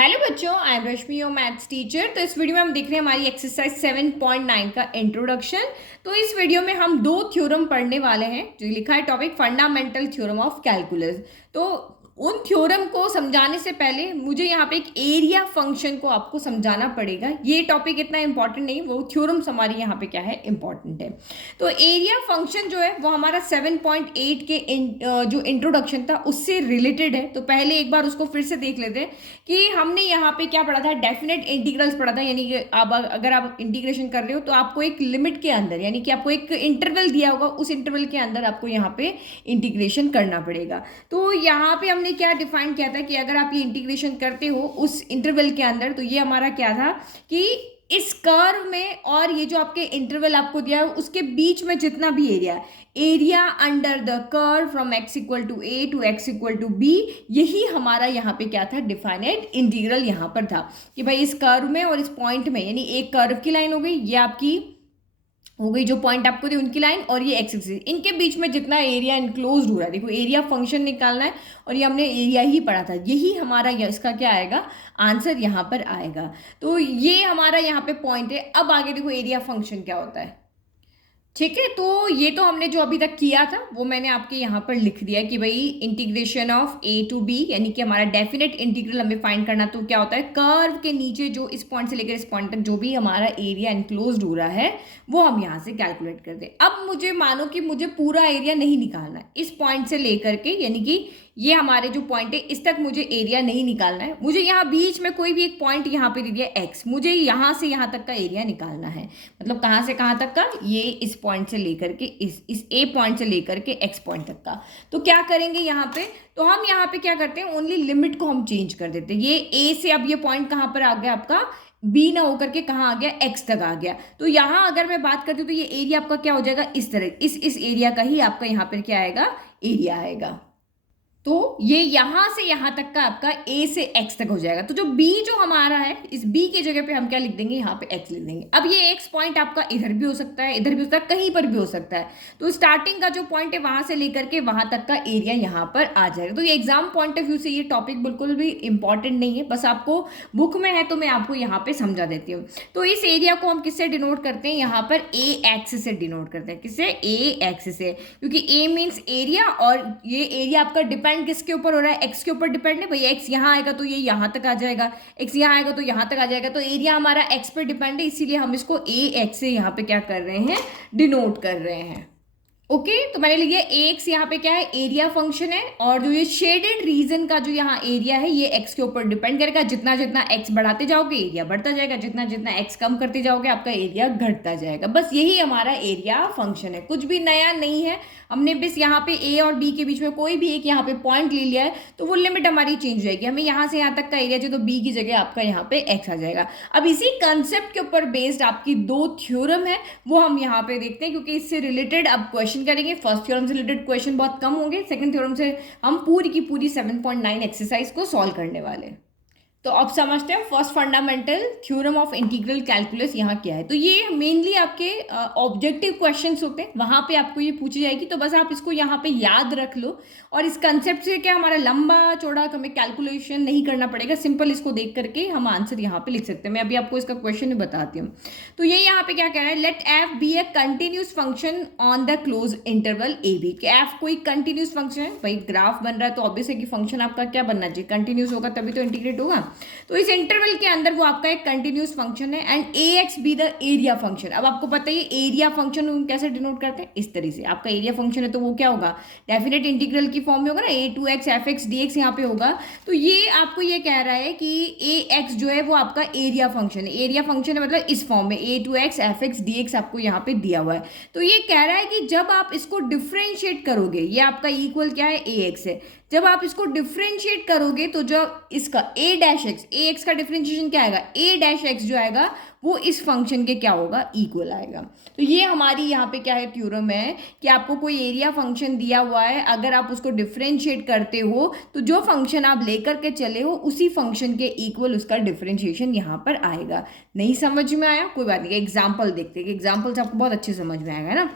Hello बच्चों, I am Rashmi your maths teacher. तो इस वीडियो में हम देख रहे हैं हमारी एक्सरसाइज 7.9 का इंट्रोडक्शन। तो इस वीडियो में हम दो थ्योरम पढ़ने वाले हैं। जो लिखा है topic fundamental theorem of calculus. तो उन थ्योरम को समझाने से पहले मुझे यहाँ पे एक एरिया फंक्शन को आपको समझाना पड़ेगा। ये टॉपिक इतना इंपॉर्टेंट नहीं, वो थ्योरम्स हमारी यहाँ पे क्या है, इंपॉर्टेंट है। तो एरिया फंक्शन जो है वो हमारा 7.8 के जो इंट्रोडक्शन था उससे रिलेटेड है। तो पहले एक बार उसको फिर से देख लेते हैं कि हमने यहाँ पे क्या पढ़ा था। डेफिनेट इंटीग्रल्स पढ़ा था, यानी कि आप अगर आप इंटीग्रेशन कर रहे हो तो आपको एक लिमिट के अंदर, यानी कि आपको एक इंटरवल दिया होगा, उस इंटरवल के अंदर आपको यहाँ पे इंटीग्रेशन करना पड़ेगा। तो यहाँ पे हमने क्या डिफाइन किया था कि अगर आप ये इंटीग्रेशन करते हो उस इंटरवल के अंदर, तो ये हमारा क्या था कि इस कर्व में और ये जो आपके इंटरवल आपको दिया है उसके बीच में जितना भी area under the curve from x equal to a to x equal to b, यही हमारा यहाँ पे क्या था, डिफाइनेट इंटीग्रल यहाँ पर था कि भाई इस कर्व में और इस पॉइंट में, यानी एक कर्व की लाइन हो गई, ये आपकी हो गई जो पॉइंट आपको दी उनकी लाइन, और ये एक्स एक्सिस, इनके बीच में जितना एरिया इनक्लोज हो रहा है, देखो एरिया फंक्शन निकालना है और ये हमने एरिया ही पढ़ा था, यही हमारा इसका क्या आएगा, आंसर यहाँ पर आएगा। तो ये हमारा यहाँ पे पॉइंट है। अब आगे देखो एरिया फंक्शन क्या होता है। ठीक है, तो ये तो हमने जो अभी तक किया था वो मैंने आपके यहाँ पर लिख दिया कि भाई integration of a to b, यानी कि हमारा डेफिनेट इंटीग्रल हमें फाइंड करना। तो क्या होता है, कर्व के नीचे जो इस पॉइंट से लेकर इस पॉइंट तक जो भी हमारा एरिया इनक्लोज्ड हो रहा है वो हम यहाँ से कैलकुलेट कर दें। अब मुझे मानो कि मुझे पूरा एरिया नहीं निकालना है, इस पॉइंट से लेकर के, यानी कि ये हमारे जो पॉइंट है इस तक मुझे एरिया नहीं निकालना है। मुझे यहाँ बीच में कोई भी एक पॉइंट यहाँ पे दे दिया x, मुझे यहाँ से यहाँ तक का एरिया निकालना है। मतलब कहाँ से कहाँ तक का, ये इस पॉइंट से लेकर के इस a पॉइंट से लेकर के x पॉइंट तक का। तो क्या करेंगे यहाँ पे, तो हम यहाँ पे क्या करते हैं, ओनली लिमिट को हम चेंज कर देते हैं। ये a से अब ये पॉइंट कहाँ पर आ गया आपका, b ना होकर के कहाँ आ गया, x तक आ गया। तो यहाँ अगर मैं बात करती हूँ तो ये एरिया आपका क्या हो जाएगा, इस तरह इस एरिया का ही आपका यहाँ पर क्या आएगा, एरिया आएगा। तो ये यहां से यहां तक का आपका a से x तक हो जाएगा। तो जो b जो हमारा है, इस b की जगह पे हम क्या लिख देंगे, यहाँ पे x लिख देंगे। अब ये x पॉइंट आपका इधर भी हो सकता है, इधर भी हो सकता है, कहीं पर भी हो सकता है। तो स्टार्टिंग का जो पॉइंट है वहां से लेकर के वहां तक का एरिया यहाँ पर आ जाएगा। तो ये एग्जाम पॉइंट ऑफ व्यू से ये टॉपिक बिल्कुल भी इंपॉर्टेंट नहीं है, बस आपको बुक में है तो मैं आपको यहाँ पे समझा देती हूँ। तो इस एरिया को हम किससे डिनोट करते हैं, यहाँ पर a एक्सिस से डिनोट करते हैं। किससे, a एक्सिस से, क्योंकि a मीन्स एरिया और ये एरिया आपका डिपेंड किसके ऊपर हो रहा है, x के ऊपर डिपेंड है। भाई x यहाँ आएगा तो ये यहाँ तक आ जाएगा, x यहाँ आएगा तो यहाँ तक आ जाएगा। तो एरिया हमारा x पर डिपेंड है, इसीलिए हम इसको a x से यहाँ पे क्या कर रहे हैं, डिनोट कर रहे हैं। ओके तो मैंने लिख दिया ax यहाँ पे क्या है, एरिया फंक्शन है, और जो ये शेडेड रीजन का जो यहाँ एरिया है ये x के ऊपर डिपेंड करेगा। जितना जितना x बढ़ाते जाओगे एरिया बढ़ता जाएगा, जितना जितना x कम करते जाओगे आपका एरिया घटता जाएगा। बस यही हमारा एरिया फंक्शन है, कुछ भी नया नहीं है। हमने बस यहाँ पे a और b के बीच में कोई भी एक यहाँ पे पॉइंट ले लिया है तो वो लिमिट हमारी चेंज हो जाएगी। हमें यहाँ से यहाँ तक का एरिया चाहिए तो b की जगह आपका यहाँ पे x आ जाएगा। अब इसी कंसेप्ट के ऊपर बेस्ड आपकी दो थ्योरम है वो हम यहाँ पे देखते हैं, क्योंकि इससे रिलेटेड अब क्वेश्चन करेंगे। फर्स्ट थ्योरम से रिलेटेड क्वेश्चन बहुत कम होंगे, सेकंड थ्योरम से हम पूरी की पूरी 7.9 एक्सरसाइज को सॉल्व करने वाले हैं। तो अब समझते हैं first fundamental theorem of integral calculus यहाँ क्या है। तो ये मेनली आपके ऑब्जेक्टिव क्वेश्चंस होते हैं, वहां पे आपको ये पूछी जाएगी। तो बस आप इसको यहाँ पे याद रख लो, और इस कंसेप्ट से क्या हमारा लंबा चौड़ा हमें कैलकुलेशन नहीं करना पड़ेगा, सिंपल इसको देख करके हम आंसर यहाँ पे लिख सकते हैं। मैं अभी आपको इसका क्वेश्चन भी बताती हूँ। तो ये यहाँ पे क्या कह रहा है, let F be a continuous function on the close interval A B. F कोई कंटिन्यूस फंक्शन है, भाई ग्राफ बन रहा है तो ऑब्वियस है कि फंक्शन आपका क्या बनना चाहिए, कंटिन्यूस होगा तभी तो इंटीग्रेट होगा। तो इस इंटरवल के अंदर वो आपका एक कंटिन्यूस फंक्शन है, and A x be the area function. अब आपको पता है एरिया फंक्शन कैसे डिनोट करते हैं, इस तरीके से। आपका एरिया फंक्शन है तो वो क्या होगा, डेफिनेट इंटीग्रल की फॉर्म में होगा ना, A to x f x d x यहाँ पे होगा। तो ये आपको ये कह रहा है कि ए एक्स जो है वो आपका एरिया फंक्शन है। एरिया फंक्शन है मतलब इस फॉर्म में A to x f x d x आपको यहाँ पे दिया हुआ है। तो ये कह रहा है कि जब आप इसको डिफ्रेंशिएट करोगे, ये आपका इक्वल क्या है, ए एक्स है। जब आप इसको डिफ्रेंशिएट करोगे तो जो इसका ए डैश एक्स, ए एक्स का डिफ्रेंशिएशन क्या आएगा, ए डैश एक्स जो आएगा वो इस फंक्शन के क्या होगा, इक्वल आएगा। तो ये हमारी यहाँ पे क्या है, थ्योरम है कि आपको कोई एरिया फंक्शन दिया हुआ है, अगर आप उसको डिफ्रेंशिएट करते हो तो जो फंक्शन आप लेकर के चले हो उसी फंक्शन के इक्वल उसका डिफ्रेंशिएशन यहाँ पर आएगा। नहीं समझ में आया, कोई बात नहीं, एग्जाम्पल देखते हैं, एग्जाम्पल से आपको बहुत अच्छे समझ में आएगा ना।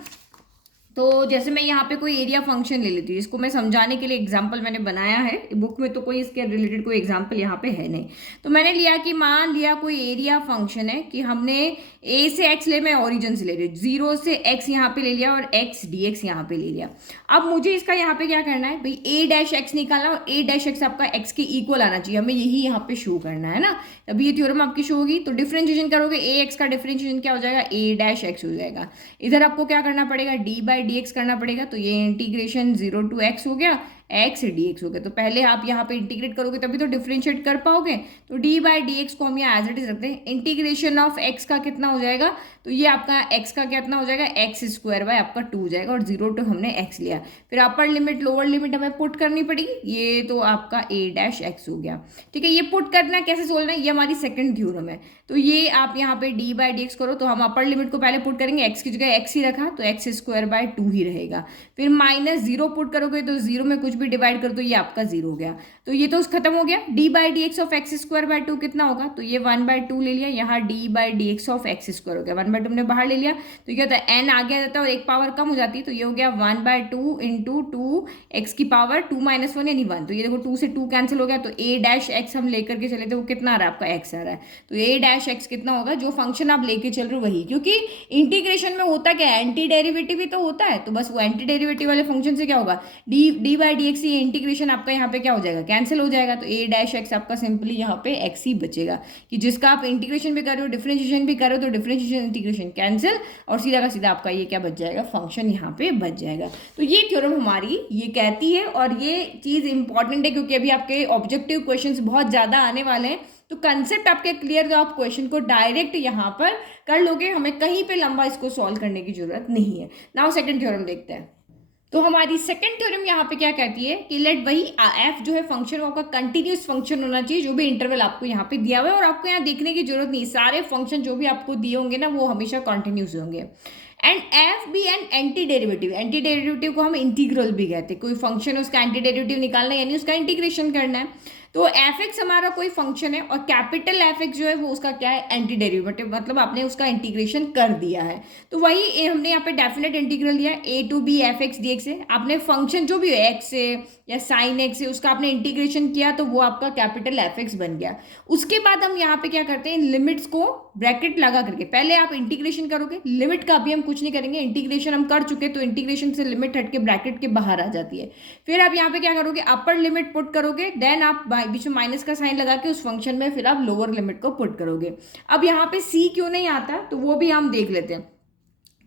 तो जैसे मैं यहाँ पे कोई एरिया फंक्शन ले लेती हूँ, इसको मैं समझाने के लिए एग्जांपल मैंने बनाया है, बुक में तो कोई इसके रिलेटेड कोई एग्जांपल यहाँ पे है नहीं। तो मैंने लिया कि मान लिया कोई एरिया फंक्शन है कि हमने ए से एक्स ले, मैं ओरिजिन से ले रही हूँ, 0 से एक्स यहाँ पे ले लिया और एक्स डी एक्स यहाँ पे ले लिया। अब मुझे इसका यहाँ पे क्या करना है भाई, ए डैश एक्स निकालना, और ए डैश एक्स आपका एक्स के इक्वल आना चाहिए, हमें यही यहाँ पे शो करना है ना। अभी ये थ्योरम आपकी शो होगी, तो डिफरेंशिएशन करोगे, ए एक्स का डिफरेंशिएशन क्या हो जाएगा, ए डैश एक्स हो जाएगा। इधर आपको क्या करना पड़ेगा, डी बाई डी एक्स करना पड़ेगा, तो ये इंटीग्रेशन 0 to x हो गया, एक्स डी एक्स हो गया। तो पहले आप यहाँ पे इंटीग्रेट करोगे तभी तो डिफरेंशिएट कर पाओगे। तो डी बाई डी एक्स को हम यहाँ एज इट इज रखते हैं। इंटीग्रेशन ऑफ एक्स का कितना हो जाएगा, तो ये आपका एक्स का कितना हो जाएगा, एक्स स्क्वायर बाय आपका 2 हो जाएगा, और 0 to हमने एक्स लिया। फिर अपर लिमिट लोअर लिमिट हमें पुट करनी पड़ेगी, ये तो आपका ए डैश एक्स हो गया। ठीक है, ये पुट करना कैसे सोल्व है, ये हमारी सेकंड थ्योरम है। तो ये आप यहाँ पे डी बाई डी एक्स करो, तो हम अपर लिमिट को पहले पुट करेंगे, एक्स की जगह एक्स ही रखा तो एक्स स्क्वायर बाय 2 ही रहेगा। फिर -0 पुट करोगे तो 0 में कुछ भी डिवाइड करो तो ये आपका 0 हो गया। तो ये तो खत्म हो गया। D by D x of X square by 2 कितना होगा, तो ये 1/2 ले लिया, यहाँ D by D x of X square हो गया, 1/2 हमने बाहर ले लिया, तो क्या होता है एन आगे आ जाता है और एक पावर कम हो जाती है, तो ये हो गया 1/2 इंटू 2 एक्स की पावर 2 - 1 यानी 1। तो ये देखो 2 से 2 कैंसिल हो गया, तो ए डैश एक्स हम लेकर के चले थे, वो कितना आ रहा है आपका एक्स आ रहा है। तो ए डैश एक्स कितना होगा, जो फंक्शन आप लेके चल रहे हो वही, क्योंकि इंटीग्रेशन में होता क्या है, एंटी डेरिवेटिव ही तो होता है, तो बस वो एंटी डेरिवेटिव वाले फंक्शन से क्या होगा, डी बाई डी एक्स, ये इंटीग्रेशन आपका यहाँ पे क्या हो जाएगा, कैंसिल हो जाएगा। तो ए डैश एक्स आपका सिंपली यहाँ पे एक्स ही बचेगा, कि जिसका आप इंटीग्रेशन भी कर रहे हो डिफरेंशिएशन भी कर रहे हो, तो डिफरेंशिएशन इंटीग्रेशन कैंसिल, और सीधा का सीधा आपका ये क्या बच जाएगा, फंक्शन यहाँ पे बच जाएगा। तो ये थ्योरम हमारी ये कहती है, और ये चीज़ इंपॉर्टेंट है क्योंकि अभी आपके ऑब्जेक्टिव क्वेश्चंस बहुत ज़्यादा आने वाले हैं, तो कंसेप्ट आपके क्लियर, तो आप क्वेश्चन को डायरेक्ट यहाँ पर कर लोगे, हमें कहीं पे लंबा इसको सॉल्व करने की जरूरत नहीं है। नाउ सेकंड थ्योरम देखते हैं। तो हमारी सेकंड थ्योरम यहाँ पे क्या कहती है कि लेट वही एफ जो है फंक्शन वो आपका कंटिन्यूस फंक्शन होना चाहिए, जो भी इंटरवल आपको यहाँ पे दिया हुआ है, और आपको यहाँ देखने की जरूरत नहीं, सारे फंक्शन जो भी आपको दिए होंगे ना वो हमेशा कंटिन्यूस होंगे। And F be an anti derivative, anti derivative को हम इंटीग्रल भी कहते हैं, कोई फंक्शन है उसका एंटी डेरिवेटिव निकालना है यानी उसका इंटीग्रेशन करना है। तो एफ एक्स हमारा कोई फंक्शन है और कैपिटल एफ एक्स जो है वो उसका क्या है, एंटी डेरिवेटिव, मतलब आपने उसका इंटीग्रेशन कर दिया है। तो वही हमने यहाँ पे डेफिनेट इंटीग्रल दिया, A to B f x d x है, आपने फंक्शन जो भी है एक्स से या साइन एक्स से उसका आपने इंटीग्रेशन किया, तो वो आपका कैपिटल एफ एक्स बन गया। उसके बाद हम यहाँ पे क्या करते हैं, इन लिमिट्स को ब्रैकेट लगा करके पहले आप इंटीग्रेशन करोगे, लिमिट का अभी हम कुछ नहीं करेंगे, इंटीग्रेशन हम कर चुके, तो इंटीग्रेशन से लिमिट हट के ब्रैकेट के बाहर आ जाती है। फिर आप यहाँ पे क्या करोगे, अपर लिमिट पुट करोगे, देन आप बीच में माइनस का साइन लगा के उस फंक्शन में फिर आप लोअर लिमिट को पुट करोगे। अब यहाँ पे सी क्यों नहीं आता, तो वो भी हम देख लेते हैं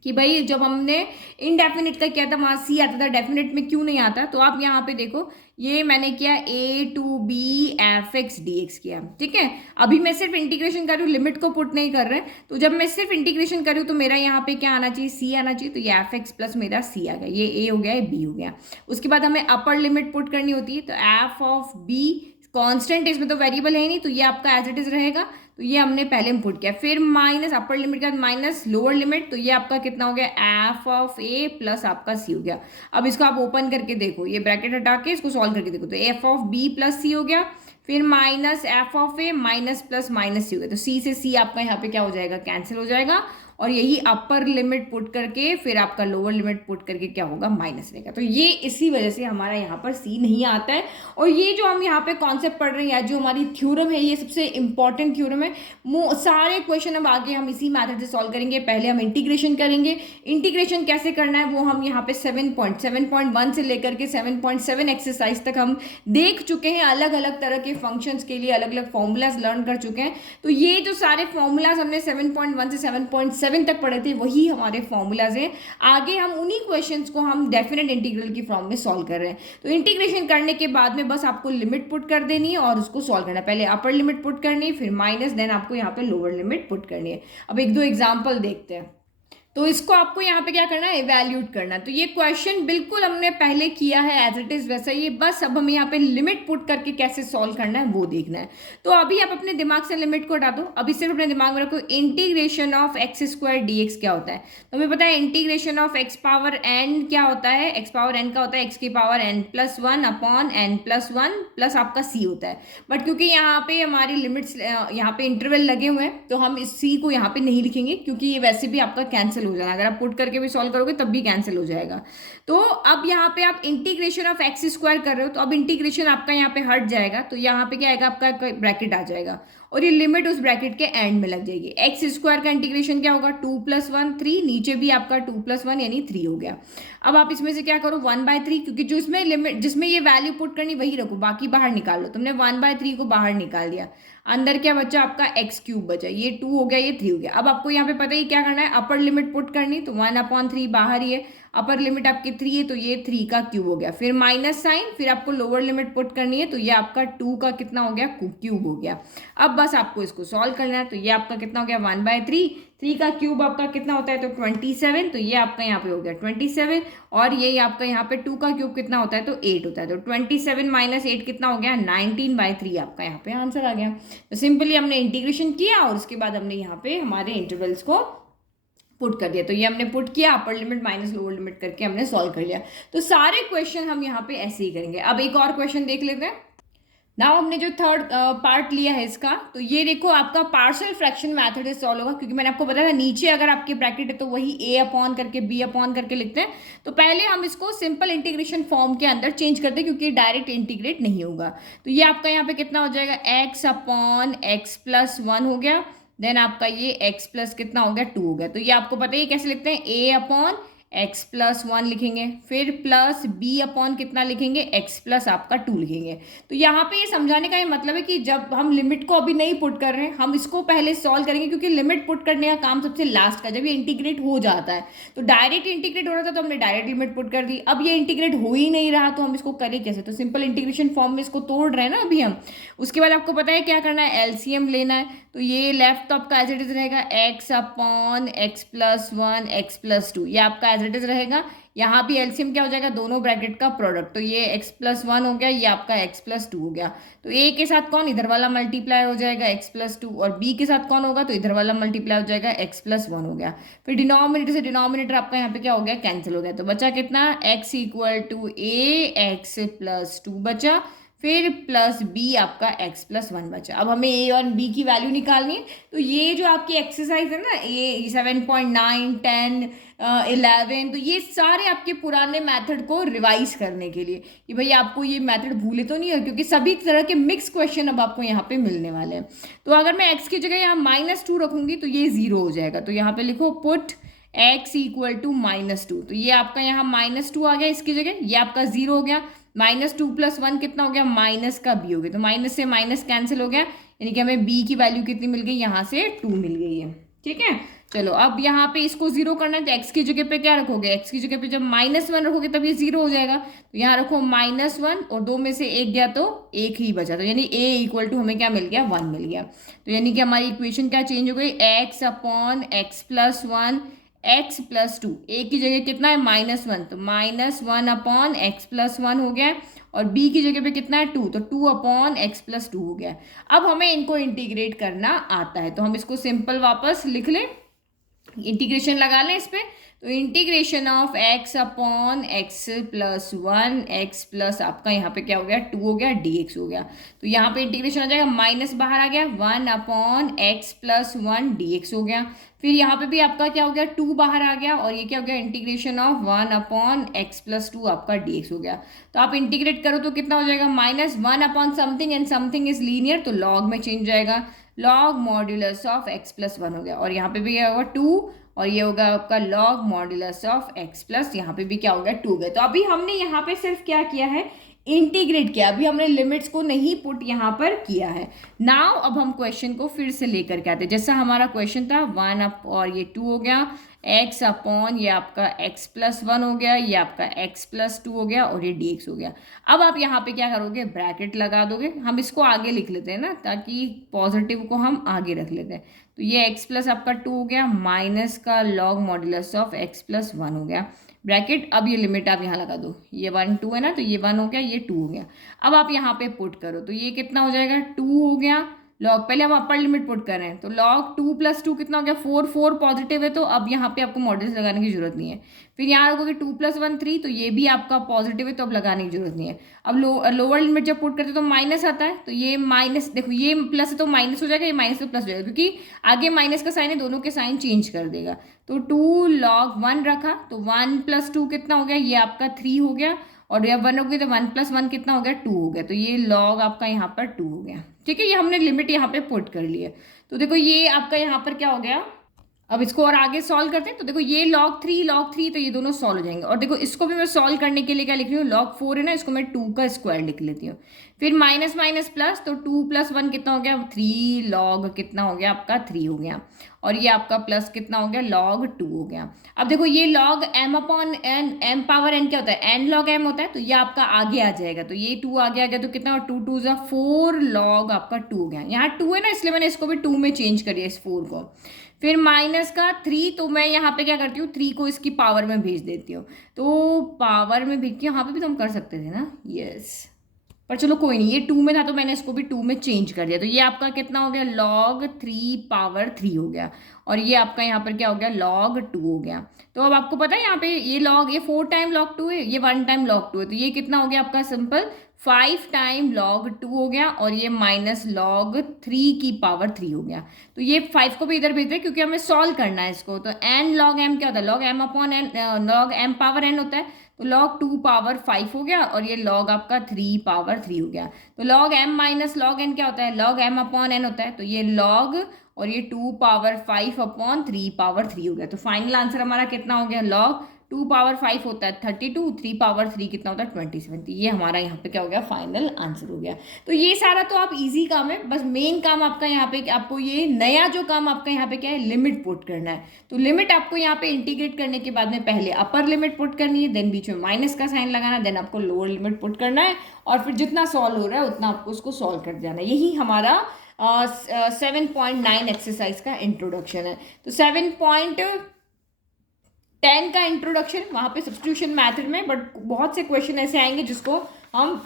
कि भाई जब हमने इनडेफिनिट का किया था वहाँ सी आता था, डेफिनेट में क्यों नहीं आता। तो आप यहाँ पे देखो, ये मैंने किया A to B f x d x किया, ठीक है। अभी मैं सिर्फ इंटीग्रेशन कर रही हूँ, लिमिट को पुट नहीं कर रहे, तो जब मैं सिर्फ इंटीग्रेशन कर रही हूँ तो मेरा यहाँ पे क्या आना चाहिए, सी आना चाहिए, तो ये एफ एक्स प्लस मेरा सी आ गया, ये ए हो गया, ये बी हो गया। उसके बाद हमें अपर लिमिट पुट करनी होती है, तो एफ ऑफ बी कांस्टेंट, इसमें तो वेरिएबल है ही नहीं, तो ये आपका एज इट इज रहेगा, तो ये हमने पहले पुट किया। फिर माइनस अपर लिमिट का माइनस लोअर लिमिट, तो ये आपका कितना हो गया, एफ ऑफ ए प्लस आपका सी हो गया। अब इसको आप ओपन करके देखो, ये ब्रैकेट हटा के इसको सॉल्व करके देखो, तो f of B plus C हो गया, फिर minus f of A minus plus minus C हो गया, तो सी से सी आपका यहाँ पे क्या हो जाएगा, कैंसिल हो जाएगा, और यही अपर लिमिट पुट करके फिर आपका लोअर लिमिट पुट करके क्या होगा, माइनस रहेगा। तो ये इसी वजह से हमारा यहाँ पर सी नहीं आता है। और ये जो हम यहाँ पे कॉन्सेप्ट पढ़ रहे हैं, जो हमारी थ्योरम है, ये सबसे इंपॉर्टेंट थ्योरम है। सारे क्वेश्चन अब आगे हम इसी मैथड से सॉल्व करेंगे। पहले हम इंटीग्रेशन करेंगे, इंटीग्रेशन कैसे करना है वो हम यहाँ पे 7.1 से लेकर के 7.7 एक्सरसाइज तक हम देख चुके हैं। अलग अलग तरह के फंक्शंस के लिए अलग अलग फॉर्मूलाज लर्न कर चुके हैं। तो ये जो सारे फॉर्मूलाज हमने 7.1 से 7.7 तक पढ़े थे, वही हमारे फॉर्मूलाज हैं। आगे हम उन्हीं क्वेश्चंस को हम डेफिनेट इंटीग्रल की फॉर्म में सॉल्व कर रहे हैं। तो इंटीग्रेशन करने के बाद में बस आपको लिमिट पुट कर देनी है और उसको सॉल्व करना है। पहले अपर लिमिट पुट करनी है, फिर माइनस, देन आपको यहाँ पे लोअर लिमिट पुट करनी है। अब एक दो एग्जाम्पल देखते हैं। तो इसको आपको यहाँ पे क्या करना है, इवैल्यूएट करना है। तो ये क्वेश्चन बिल्कुल हमने पहले किया है एज इट इज वैसा ही, बस अब हमें यहाँ पे लिमिट पुट करके कैसे सॉल्व करना है वो देखना है। तो अभी आप अपने दिमाग से लिमिट को हटा दो, अभी सिर्फ अपने दिमाग में रखो integration of X square D X क्या होता है। तो हमें पता है integration of X power N क्या होता है, एक्स पावर एन का होता है एक्स की power N plus 1 upon N plus 1 plus आपका सी होता है। बट क्योंकि यहाँ पे हमारी लिमिट्स यहाँ पे इंटरवल लगे हुए हैं, तो हम इस सी को यहाँ पे नहीं लिखेंगे क्योंकि ये वैसे भी आपका कैंसिल हो जाना, अगर आप पुट करके भी सॉल्व करोगे तब भी कैंसिल हो जाएगा। तो अब यहाँ पे आप इंटीग्रेशन ऑफ एक्स स्क्वायर कर रहे हो, तो अब इंटीग्रेशन आपका यहाँ पे हट जाएगा, तो यहाँ पे क्या आएगा, आपका ब्रैकेट आ जाएगा और ये लिमिट उस ब्रैकेट के एंड में लग जाएगी। एक्स स्क्वायर का इंटीग्रेशन क्या होगा, 2 + 1 3, नीचे भी आपका 2 + 1 यानी 3 हो गया। अब आप इसमें से क्या करो, 1/3, क्योंकि जो इसमें लिमिट जिसमें ये वैल्यू पुट करनी वही रखो, बाकी बाहर निकाल लो। तुमने 1/3 को बाहर निकाल दिया, अंदर क्या बचा आपका x³ बचा, ये 2 हो गया, ये 3 हो गया। अब आपको यहाँ पे पता ही क्या करना है, अपर लिमिट पुट करनी, तो 1/3 बाहर ही है, अपर लिमिट आपकी 3 है, तो ये 3 का क्यूब हो गया, फिर माइनस साइन, फिर आपको लोअर लिमिट पुट करनी है, तो ये आपका 2 का कितना हो गया, क्यूब हो गया। अब बस आपको इसको सॉल्व करना है, तो ये आपका कितना हो गया, 1/3, 3 का क्यूब आपका कितना होता है, तो 27, तो ये आपका यहाँ पे हो गया 27, और ये आपका यहाँ पे 2 का क्यूब कितना होता है, तो 8 होता है, तो 27 - 8 कितना हो गया, 19/3 आपका यहाँ पे आंसर आ गया। तो सिंपली हमने इंटीग्रेशन किया और उसके बाद हमने यहाँ पे हमारे इंटरवल्स को पुट कर दिया, तो ये हमने पुट किया, upper limit minus lower limit करके हमने सॉल्व कर लिया। तो सारे क्वेश्चन हम यहाँ पे ऐसे ही करेंगे। अब एक और क्वेश्चन देख लेते हैं। नाउ हमने जो थर्ड पार्ट लिया है इसका, तो ये देखो आपका पार्शियल फ्रैक्शन मेथड से सॉल्व होगा, क्योंकि मैंने आपको बताया था नीचे अगर आपके ब्रैकेट है तो वही a अपॉन करके b अपॉन करके लिखते हैं। तो पहले हम इसको सिंपल इंटीग्रेशन फॉर्म के अंदर चेंज करते हैं, क्योंकि डायरेक्ट इंटीग्रेट नहीं होगा। तो ये आपका यहाँ पे कितना हो जाएगा, x/x+1 हो गया, देन आपका ये x+ कितना हो गया, 2 हो गया। तो ये आपको पता ही कैसे लिखते हैं, a/x+1 लिखेंगे, फिर प्लस b अपॉन कितना लिखेंगे, x+ आपका 2 लिखेंगे। तो यहाँ पे ये समझाने का ये मतलब है कि जब हम लिमिट को अभी नहीं पुट कर रहे हैं, हम इसको पहले सॉल्व करेंगे, क्योंकि लिमिट पुट करने का काम सबसे लास्ट का, जब ये इंटीग्रेट हो जाता है। तो डायरेक्ट इंटीग्रेट हो रहा था तो हमने डायरेक्ट लिमिट पुट कर दी, अब ये इंटीग्रेट हो ही नहीं रहा तो हम इसको करें कैसे, तो सिंपल इंटीग्रेशन फॉर्म में इसको तोड़ रहे हैं ना अभी हम। उसके बाद आपको पता है क्या करना है, एलसीएम लेना है, तो ये लेफ्ट तो आपका एज इट इज रहेगा x/x+1 x+2, ये आपका एज इट इज रहेगा। यहाँ भी एलसीएम क्या हो जाएगा, दोनों ब्रैकेट का प्रोडक्ट, तो ये x+1 हो गया, ये आपका x+2 हो गया। तो a के साथ कौन, इधर वाला मल्टीप्लाई हो जाएगा x+2, और b के साथ कौन होगा, तो इधर वाला मल्टीप्लाई हो जाएगा x+1 हो गया। फिर डिनोमिनेटर से डिनोमिनेटर आपका यहाँ पे क्या हो गया, कैंसिल हो गया। तो बचा कितना, x = a x+2 बचा, फिर प्लस b आपका x+1 बचा। अब हमें a और b की वैल्यू निकालनी है। तो ये जो आपकी एक्सरसाइज है ना, ये 7.9 10 11, तो ये सारे आपके पुराने मेथड को रिवाइज करने के लिए कि भाई आपको ये मेथड भूले तो नहीं है, क्योंकि सभी तरह के मिक्स क्वेश्चन अब आपको यहाँ पे मिलने वाले हैं। तो अगर मैं x की जगह यहाँ -2 रखूंगी तो ये 0 हो जाएगा। तो यहाँ पे लिखो पुट x = -2, तो ये आपका यहाँ -2 आ गया इसकी जगह, ये आपका 0 हो गया। -2 + 1 कितना हो गया, माइनस का b हो गया, तो माइनस से माइनस कैंसिल हो गया, यानी कि हमें b की वैल्यू कितनी मिल गई, यहाँ से 2 मिल गई है। ठीक है, चलो अब यहाँ पे इसको 0 करना है, तो x की जगह पे क्या रखोगे, x की जगह पे जब -1 रखोगे तब ये 0 हो जाएगा। तो यहाँ रखो -1 और 2 में से 1 गया तो 1 ही बचा, तो यानी a = हमें क्या मिल गया, 1 मिल गया। तो यानी कि हमारी इक्वेशन क्या चेंज हो गई, x/x+1 x+2, a की जगह कितना है, -1, तो -1/x+1 हो गया, और b की जगह पे कितना है, 2, तो 2/x+2 हो गया। अब हमें इनको इंटीग्रेट करना आता है, तो हम इसको सिंपल वापस लिख लें, इंटीग्रेशन लगा लें इस पे। तो इंटीग्रेशन ऑफ x/x+1 x+ आपका यहाँ पे क्या हो गया, 2 हो गया, dx हो गया। तो यहाँ पे इंटीग्रेशन हो जाएगा, माइनस बाहर आ गया, 1/x+1 dx हो गया। फिर यहाँ पे भी आपका क्या हो गया, 2 बाहर आ गया, और ये क्या हो गया, इंटीग्रेशन ऑफ 1/x+2 आपका dx हो गया। तो आप इंटीग्रेट करो तो कितना हो जाएगा, -1/समथिंग एंड समथिंग इज लीनियर, तो लॉग में चेंज जाएगा, लॉग मॉड्यूलस ऑफ x+1 हो गया। और यहाँ पे भी क्या होगा, 2, और ये होगा आपका लॉग मॉड्यूलस ऑफ x+, यहाँ पे भी क्या हो गया, 2 हो गया। तो अभी हमने यहाँ पे सिर्फ क्या किया है, इंटीग्रेट किया, अभी हमने लिमिट्स को नहीं पुट यहाँ पर किया है। नाउ अब हम क्वेश्चन को फिर से लेकर के आते हैं, जैसा हमारा क्वेश्चन था 1 और ये 2 हो गया, x अपॉन ये आपका x+1 हो गया, ये आपका x+2 हो गया, और ये dx हो गया। अब आप यहाँ पे क्या करोगे, ब्रैकेट लगा दोगे। हम इसको आगे लिख लेते हैं ना, ताकि पॉजिटिव को हम आगे रख लेते हैं। तो ये x+ आपका 2 हो गया, माइनस का लॉग मॉड्यूलस ऑफ x+1 हो गया, ब्रैकेट। अब ये लिमिट आप यहाँ लगा दो, ये 1 2 है ना, तो ये 1 हो गया, ये 2 हो गया। अब आप यहाँ पे पुट करो, तो ये कितना हो जाएगा, 2 हो गया, लॉग, पहले हम अपर लिमिट पुट कर रहे हैं, तो log 2 + 2 कितना हो गया 4, 4 पॉजिटिव है तो अब यहाँ पे आपको मॉड्यूलस लगाने की जरूरत नहीं है। फिर यहाँ रखोगे 2 + 1 3, तो ये भी आपका पॉजिटिव है तो अब लगाने की जरूरत नहीं है। अब लोअर लिमिट जब पुट करते हैं तो माइनस आता है, तो ये माइनस, देखो ये प्लस है तो माइनस हो जाएगा, ये माइनस तो प्लस हो जाएगा, क्योंकि आगे माइनस का साइन है, दोनों के साइन चेंज कर देगा। तो 2 log 1 रखा, तो 1 + 2 कितना हो गया, ये आपका 3 हो गया, और जब 1 हो गई तो 1 + 1 कितना हो गया 2 हो गया, तो ये log आपका यहाँ पर 2 हो गया। ठीक है, ये हमने लिमिट यहाँ पे पुट कर ली है। तो देखो ये आपका यहाँ पर क्या हो गया। अब इसको और आगे सॉल्व करते हैं, तो देखो ये log 3 तो ये दोनों सॉल्व हो जाएंगे। और देखो इसको भी मैं सॉल्व करने के लिए क्या लिख रही हूँ, log 4 है ना, इसको मैं 2 का स्क्वायर लिख लेती हूँ। फिर माइनस माइनस प्लस, तो 2 + 1 कितना हो गया 3 log कितना हो गया आपका 3 हो गया, और ये आपका प्लस कितना हो गया log 2 हो गया। अब देखो ये log m/n, m⁴n क्या होता है, n log m होता है, तो ये आपका आगे आ जाएगा, तो ये 2 आगे आ गया, तो कितना 2 2 = 4 log आपका 2 हो गया। यहाँ 2 है ना, इसलिए मैंने इसको भी 2 में चेंज कर दिया इस 4 को। फिर माइनस का 3, तो मैं यहाँ पे क्या करती हूँ 3 को इसकी पावर में भेज देती हूँ, तो पावर में भेज के यहाँ पे भी तो हम कर सकते थे ना, यस, पर चलो कोई नहीं, ये 2 में था तो मैंने इसको भी 2 में चेंज कर दिया। तो ये आपका कितना हो गया log 3⁻³ हो गया, और ये आपका यहाँ पर क्या हो गया log 2 हो गया। तो अब आपको पता है यहाँ पे ये4 टाइम log 2 है, ये 1 टाइम log 2 है, तो ये कितना हो गया आपका सिंपल 5 टाइम log 2 हो गया, और ये माइनस log 3⁻³ हो गया। तो ये 5 को भी इधर भेज दें क्योंकि हमें सॉल्व करना है इसको। तो n log m क्या होता है, log m/n होता है, तो log 2⁻5 हो गया, और ये log आपका 3⁻3 हो गया। तो log m - log n क्या होता है, log m/n होता है, तो ये log और ये 2⁻5/3⁻3 हो गया। तो फाइनल आंसर हमारा कितना हो गया, log 2⁻5 होता है 32, 3⁻3 कितना होता है 27। तो ये हमारा यहाँ पे क्या हो गया, फाइनल आंसर हो गया। तो ये सारा तो आप इजी काम है, बस मेन काम आपका यहाँ पे आपको ये नया जो काम आपका यहाँ पे क्या है, लिमिट पुट करना है। तो लिमिट आपको यहाँ पे इंटीग्रेट करने के बाद में पहले अपर लिमिट पुट करनी है, देन बीच में माइनस का साइन लगाना, देन आपको लोअर लिमिट पुट करना है, और फिर जितना सॉल्व हो रहा है उतना आपको उसको सॉल्व कर जाना है। यही हमारा 7.9 एक्सरसाइज का इंट्रोडक्शन है। तो 7.10 का इंट्रोडक्शन वहाँ पे सब्स्टिट्यूशन मैथड में, बट बहुत से क्वेश्चन ऐसे आएंगे जिसको हम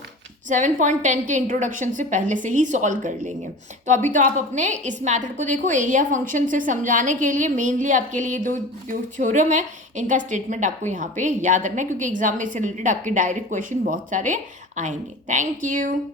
7.10 के इंट्रोडक्शन से पहले से ही सॉल्व कर लेंगे। तो अभी तो आप अपने इस मैथड को देखो, एरिया फंक्शन से समझाने के लिए मेनली आपके लिए दो जो थ्योरम है इनका स्टेटमेंट आपको यहाँ पे याद रखना है, क्योंकि एग्जाम में इससे रिलेटेड आपके डायरेक्ट क्वेश्चन बहुत सारे आएंगे। Thank you.